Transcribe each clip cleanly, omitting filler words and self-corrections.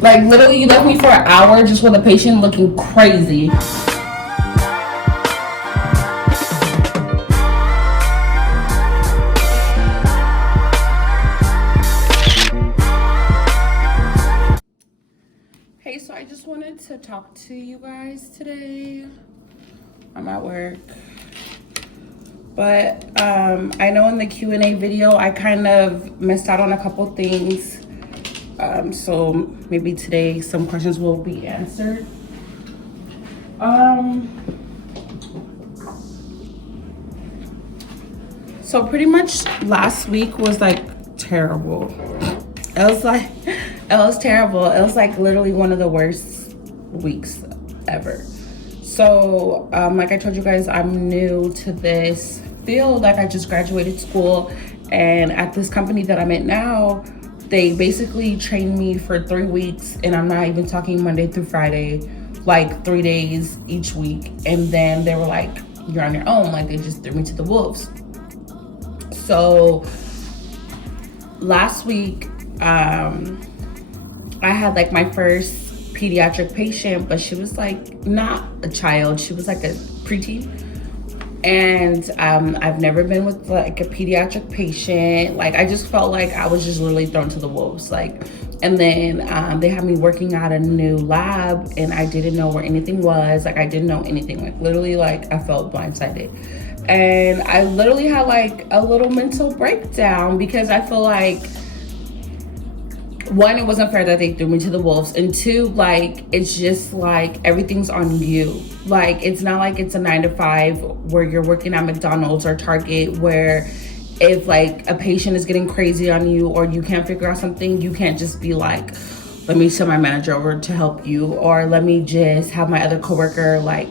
Like, literally, you left me for an hour just with a patient looking crazy. Hey, so I just wanted to talk to you guys today. I'm at work. But I know in the Q&A video, I kind of missed out on a couple things. So maybe today some questions will be answered. So pretty much last week was like terrible. It was terrible. It was like literally one of the worst weeks ever. So like I told you guys, I'm new to this field. Like, I just graduated school, and at this company that I'm at now, they basically trained me for 3 weeks, and I'm not even talking Monday through Friday, like 3 days each week. And then they were like, you're on your own. Like, they just threw me to the wolves. So last week, I had like my first pediatric patient, but she was like not a child, she was like a preteen. And I've never been with like a pediatric patient. Like, I just felt like I was just literally thrown to the wolves. Like, and then they had me working at a new lab, and I didn't know where anything was. Like, I didn't know anything. Like, literally, like, I felt blindsided. And I literally had like a little mental breakdown, because I feel like, one, it wasn't fair that they threw me to the wolves, and two, like, it's just like everything's on you. Like, it's not like it's a 9 to 5 where you're working at McDonald's or Target, where if like a patient is getting crazy on you or you can't figure out something, you can't just be like, let me send my manager over to help you, or let me just have my other coworker. Like,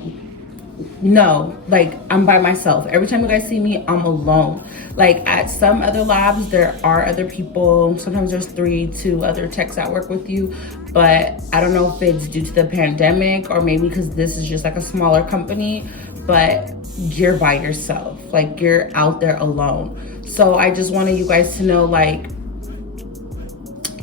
no, like, I'm by myself. Every time you guys see me, I'm alone. Like, at some other labs, there are other people. Sometimes there's 2 other techs that work with you, but I don't know if it's due to the pandemic or maybe because this is just like a smaller company, but you're by yourself. Like, you're out there alone. So I just wanted you guys to know, like,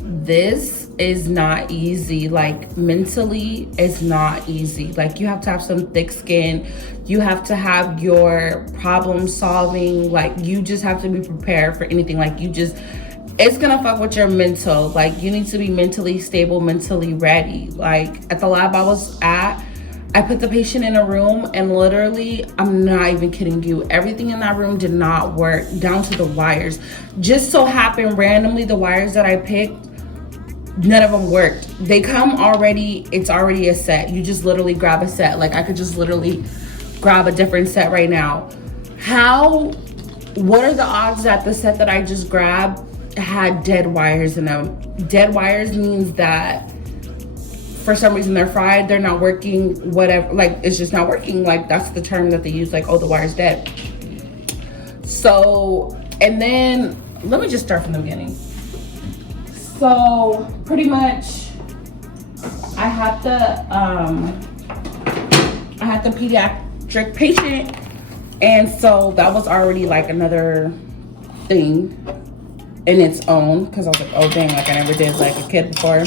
this is not easy. Like, mentally, it's not easy. Like, you have to have some thick skin. You have to have your problem solving. Like, you just have to be prepared for anything. Like, it's gonna fuck with your mental. Like, you need to be mentally stable, mentally ready. Like, at the lab I was at, I put the patient in a room, and literally, I'm not even kidding you, everything in that room did not work, down to the wires. Just so happened, randomly, the wires that I picked, none of them worked. They come already, it's already a set. You just literally grab a set. Like, I could just literally grab a different set right now. What are the odds that the set that I just grabbed had dead wires in them? Dead wires means that for some reason they're fried, they're not working, whatever. Like, it's just not working. Like, that's the term that they use, like, oh, the wire's dead. So, and then, let me just start from the beginning. So pretty much I had the pediatric patient, and so that was already like another thing in its own, because I was like, oh dang, like, I never did like a kid before.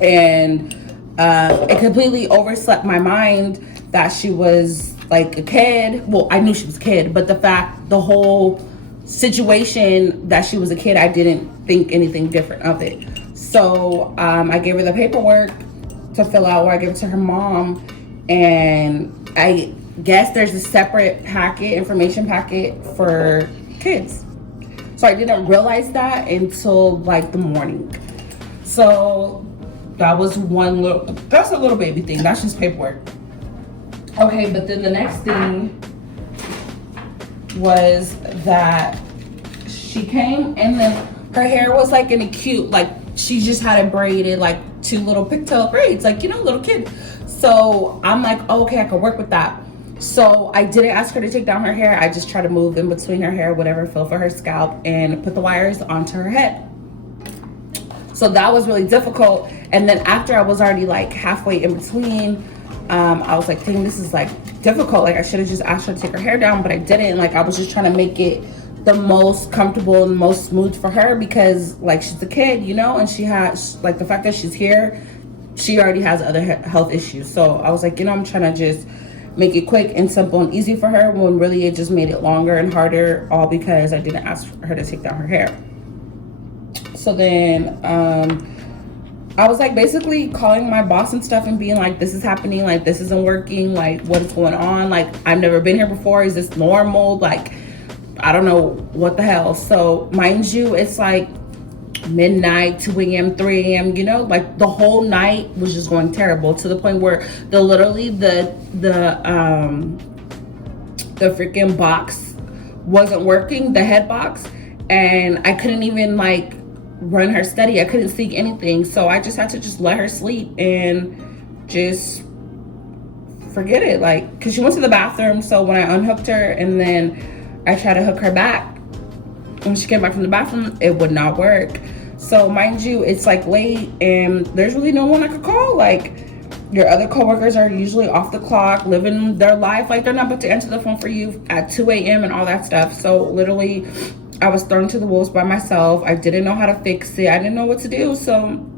And it completely overslept my mind that she was like a kid. Well, I knew she was a kid, but the whole situation that she was a kid, I didn't think anything different of it. So I gave her the paperwork to fill out, where I gave it to her mom, and I guess there's a separate packet, information packet for kids. So I didn't realize that until like the morning. So that was that's a little baby thing. That's just paperwork. Okay, but then the next thing was that she came, and then her hair was like in a cute, like, she just had it braided, like 2 little pigtail braids, like, you know, little kid. So I'm like, oh, okay, I could work with that. So I didn't ask her to take down her hair. I just tried to move in between her hair, whatever fell for her scalp, and put the wires onto her head. So that was really difficult. And then after I was already like halfway in between, I was like, dang, this is like difficult. Like, I should have just asked her to take her hair down, but I didn't. Like, I was just trying to make it the most comfortable and most smooth for her, because like she's a kid, you know, and she has like the fact that she's here, she already has other health issues. So I was like, you know, I'm trying to just make it quick and simple and easy for her, when really it just made it longer and harder, all because I didn't ask her to take down her hair. So then I was like basically calling my boss and stuff and being like, this is happening, like this isn't working, like what is going on, like I've never been here before, is this normal, like I don't know what the hell. So mind you, it's like midnight, 2 a.m., 3 a.m., you know, like the whole night was just going terrible, to the point where the freaking box wasn't working, the head box, and I couldn't even like run her steady. I couldn't see anything. So I just had to just let her sleep and just forget it, like, because she went to the bathroom. So when I unhooked her and then I tried to hook her back, when she came back from the bathroom, it would not work. So mind you, it's like late and there's really no one I could call. Like your other coworkers are usually off the clock, living their life, like they're not about to answer the phone for you at 2 a.m. and all that stuff. So literally I was thrown to the wolves by myself. I didn't know how to fix it. I didn't know what to do. So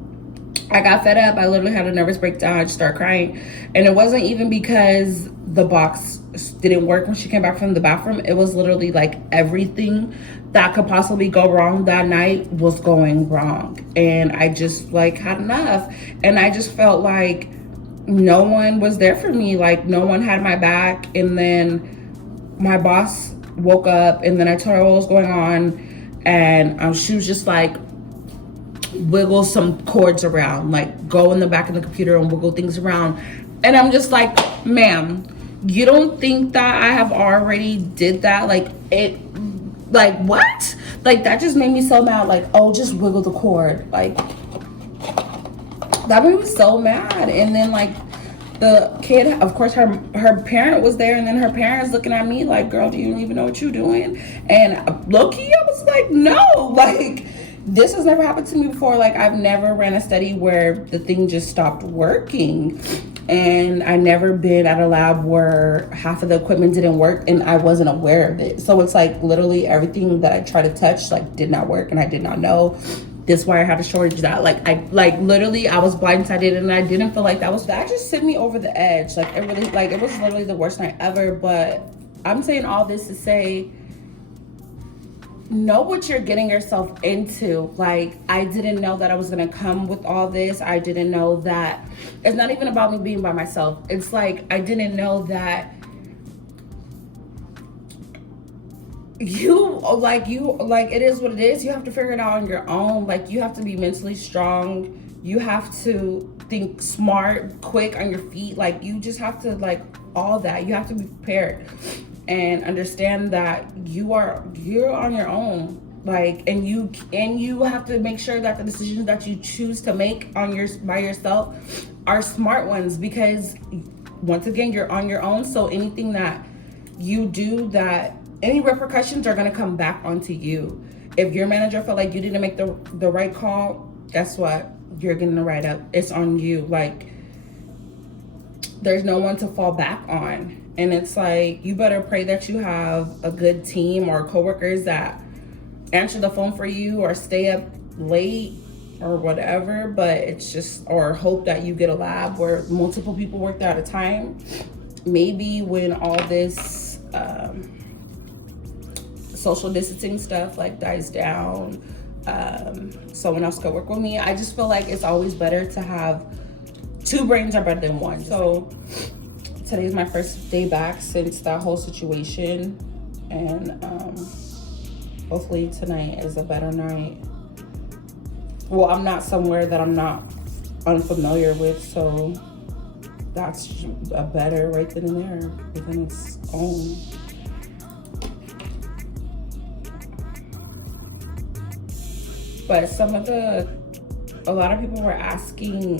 I got fed up. I literally had a nervous breakdown. I just started crying. And it wasn't even because the box didn't work when she came back from the bathroom. It was literally like everything that could possibly go wrong that night was going wrong. And I just like had enough. And I just felt like no one was there for me. Like no one had my back. And then my boss woke up and then I told her what was going on. And she was just like, wiggle some cords around, like go in the back of the computer and wiggle things around. And I'm just like, ma'am, you don't think that I have already did that? Like it, like what? Like that just made me so mad. Like, oh, just wiggle the cord. Like that made me so mad. And then like the kid, of course, her parent was there, and then her parents looking at me like, girl, do you even know what you're doing? And low-key, I was like, no, like this has never happened to me before. Like I've never ran a study where the thing just stopped working, and I never been at a lab where half of the equipment didn't work and I wasn't aware of it. So it's like literally everything that I tried to touch like did not work, and I did not know this wire had a shortage. That like I like literally I was blindsided, and I didn't feel like that just sent me over the edge. Like it really, like it was literally the worst night ever. But I'm saying all this to say, know what you're getting yourself into. Like I didn't know that I was gonna come with all this. I didn't know that it's not even about me being by myself. It's like I didn't know that you it is what it is. You have to figure it out on your own. Like you have to be mentally strong. You have to think smart, quick on your feet. Like you just have to like all that. You have to be prepared and understand that you're on your own. Like and you have to make sure that the decisions that you choose to make by yourself are smart ones, because once again you're on your own. So anything that you do, that any repercussions are going to come back onto you. If your manager felt like you didn't make the right call, guess what? You're getting the write up. It's on you. Like there's no one to fall back on. And it's like, you better pray that you have a good team or coworkers that answer the phone for you or stay up late or whatever. But it's just, or hope that you get a lab where multiple people work there at a time. Maybe when all this social distancing stuff like dies down, someone else could work with me. I just feel like it's always better to have two brains are better than one. So today's my first day back since that whole situation, and hopefully tonight is a better night. Well, I'm not somewhere that I'm not unfamiliar with, so that's a better right then and there within its own. But a lot of people were asking,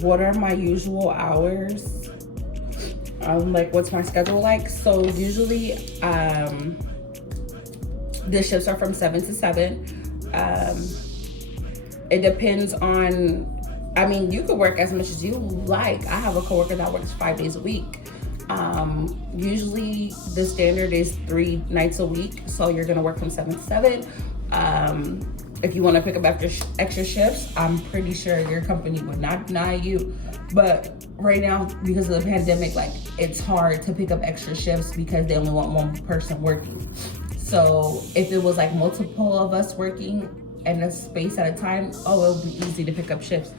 what are my usual hours? Like, what's my schedule like? So usually, the shifts are from 7 to 7. It depends on, I mean, you could work as much as you like. I have a coworker that works 5 days a week. Usually the standard is 3 nights a week, so you're gonna work from 7 to 7. If you want to pick up after extra shifts, I'm pretty sure your company would not deny you. But right now, because of the pandemic, like, it's hard to pick up extra shifts because they only want one person working. So if it was like multiple of us working in a space at a time, oh, it would be easy to pick up shifts.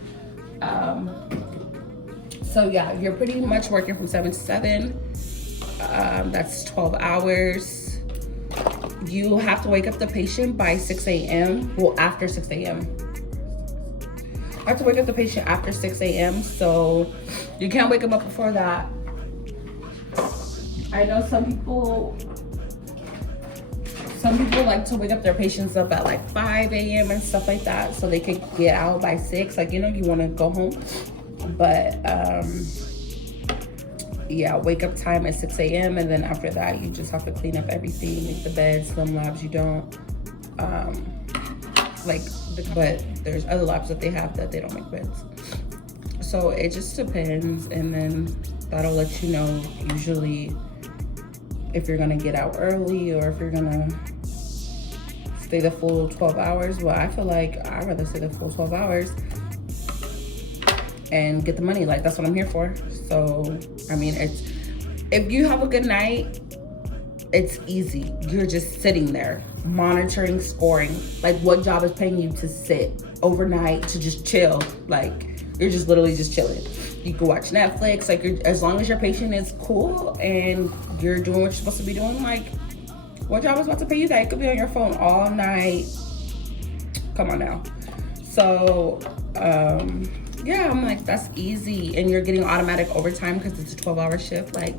So yeah, you're pretty much working from 7 to 7. That's 12 hours. You have to wake up the patient by 6 a.m. Well, after 6 a.m. I have to wake up the patient after 6 a.m. So you can't wake them up before that. I know some people like to wake up their patients up at like 5 a.m. and stuff like that, so they could get out by 6. Like, you know, you want to go home. But yeah, wake up time at 6 a.m. and then after that, you just have to clean up everything, make the beds. Some labs you don't. But there's other labs that they have that they don't make beds. So it just depends, and then that'll let you know usually if you're gonna get out early or if you're gonna stay the full 12 hours. Well, I feel like I'd rather stay the full 12 hours and get the money. Like, that's what I'm here for. So I mean, it's, if you have a good night, it's easy. You're just sitting there monitoring, scoring. Like, what job is paying you to sit overnight, to just chill? Like, you're just literally just chilling. You can watch Netflix. Like, as long as your patient is cool and you're doing what you're supposed to be doing, like, what job is about to pay you that? You could be on your phone all night. Come on now. So yeah, I'm like, that's easy. And you're getting automatic overtime because it's a 12-hour shift. Like,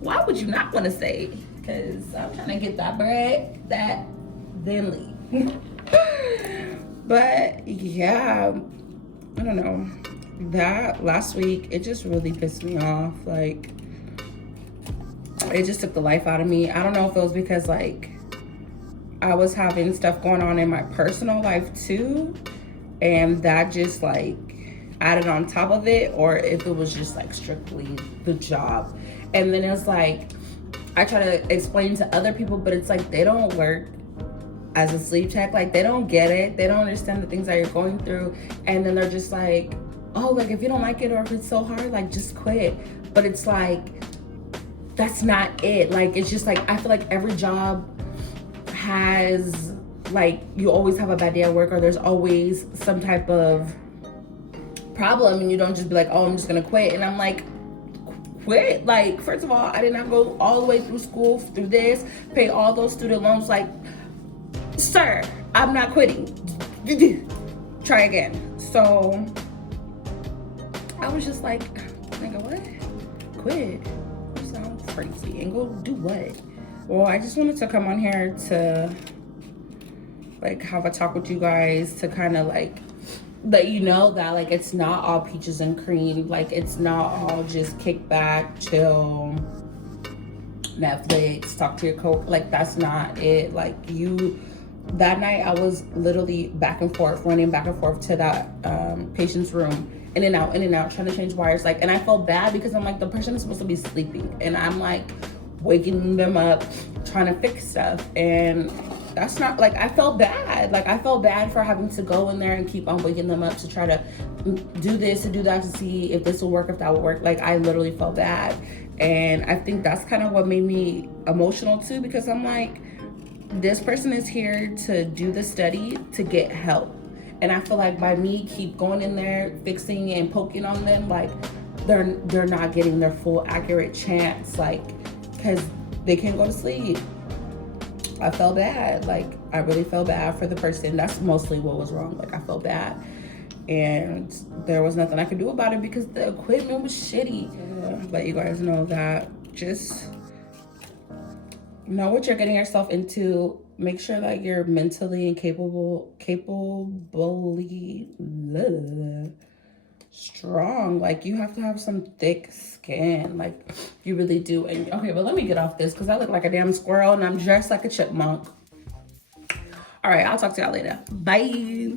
why would you not want to stay? Because I'm trying to get that bread, then leave. But yeah, I don't know. That last week, it just really pissed me off. Like, it just took the life out of me. I don't know if it was because, like, I was having stuff going on in my personal life too, and that just, like, added on top of it, or if it was just, like, strictly the job. And then it's like, I try to explain to other people, but it's like, they don't work as a sleep tech. Like, they don't get it. They don't understand the things that you're going through. And then they're just like, oh, like, if you don't like it or if it's so hard, like, just quit. But it's like, that's not it. Like, it's just like, I feel like every job has, like, you always have a bad day at work, or there's always some type of problem, and you don't just be like, oh, I'm just gonna quit. And I'm like, quit? Like, first of all, I did not go all the way through school, through this, pay all those student loans. Like, sir, I'm not quitting. Try again. So I was just like, nigga, what? Quit? You sound crazy. And go do what? Well, I just wanted to come on here to, like, have a talk with you guys, to kind of, like, let you know that, like, it's not all peaches and cream. Like, it's not all just kick back, chill, Netflix, talk to your coach. Like, that's not it. Like, that night I was literally back and forth, running back and forth to that patient's room, in and out, trying to change wires. Like, and I felt bad because I'm like, the person is supposed to be sleeping, and I'm like waking them up, trying to fix stuff. And that's not, like, I felt bad. Like, I felt bad for having to go in there and keep on waking them up to try to do this and do that to see if this will work, if that will work. Like, I literally felt bad. And I think that's kind of what made me emotional too, because I'm like, this person is here to do the study to get help. And I feel like by me keep going in there, fixing and poking on them, like, they're not getting their full accurate chance, like, because they can't go to sleep. I felt bad. Like, I really felt bad for the person. That's mostly what was wrong. Like, I felt bad. And there was nothing I could do about it because the equipment was shitty. Let you guys know that. Just know what you're getting yourself into. Make sure that you're mentally and capably strong. Like, you have to have some thick skin. Like, you really do. And okay, but let me get off this because I look like a damn squirrel and I'm dressed like a chipmunk. All right, I'll talk to y'all later. Bye.